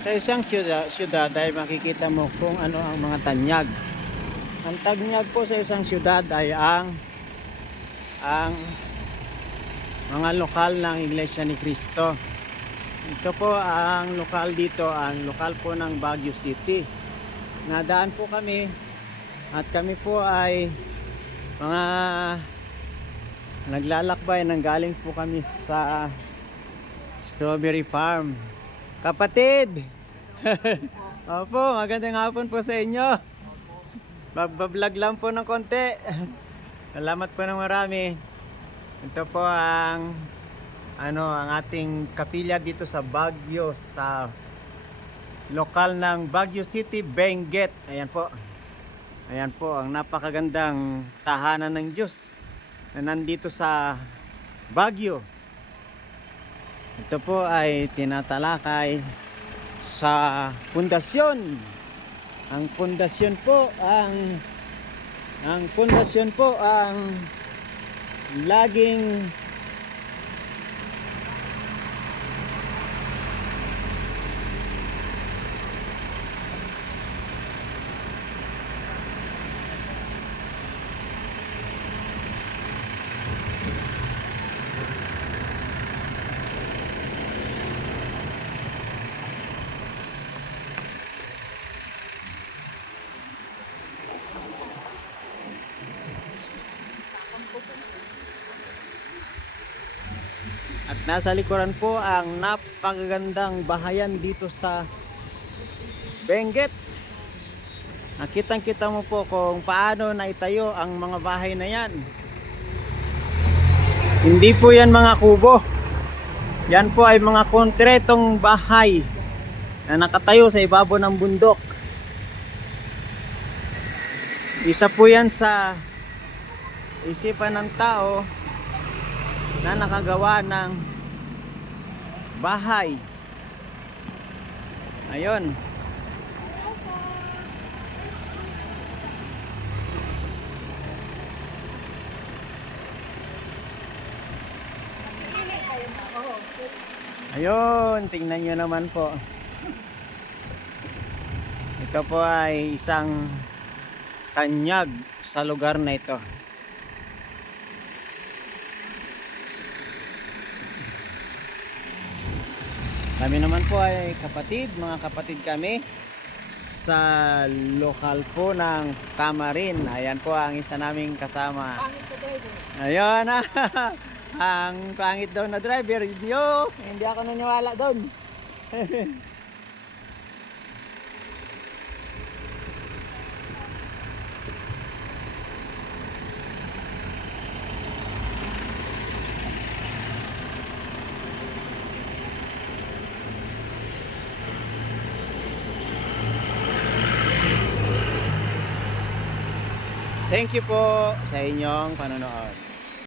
Sa isang syudad, syudad ay makikita mo kung ano ang mga tanyag. Ang tanyag po sa isang syudad ay ang ang mga lokal ng Iglesia ni Cristo. Ito po ang lokal dito, ang lokal po ng Baguio City. Nadaan po kami at kami po ay mga naglalakbay nang galing po kami sa Strawberry Farm. Kapatid! Opo, magandang hapon po sa inyo. Magbablog lang po ng konti. Salamat po ng marami. Ito po ang ano ang ating kapilya dito sa Baguio sa lokal ng Baguio City, Benguet. Ayan po. Ayan po ang napakagandang tahanan ng Diyos na nandito sa Baguio. Ito po ay tinatalakay sa pundasyon. Ang pundasyon po ang ang pundasyon po ang laging At nasa likuran po ang napakagandang bahayan dito sa Benguet. Nakitang kita mo po kung paano naitayo ang mga bahay na yan. Hindi po yan mga kubo. Yan po ay mga konkretong bahay na nakatayo sa ibabaw ng bundok. Isa po yan sa isipan ng tao na nakagawa ng bahay. Ayun. Ayun, tingnan nyo naman po. Ito po ay isang tanyag sa lugar na ito. Kami naman po ay kapatid, mga kapatid kami sa lokal po ng Tamarin. Ayan po ang isa naming kasama. Ayun ah. ang pangit daw na driver. Yo, hindi ako naniwala doon. Thank you po sa inyong panonood.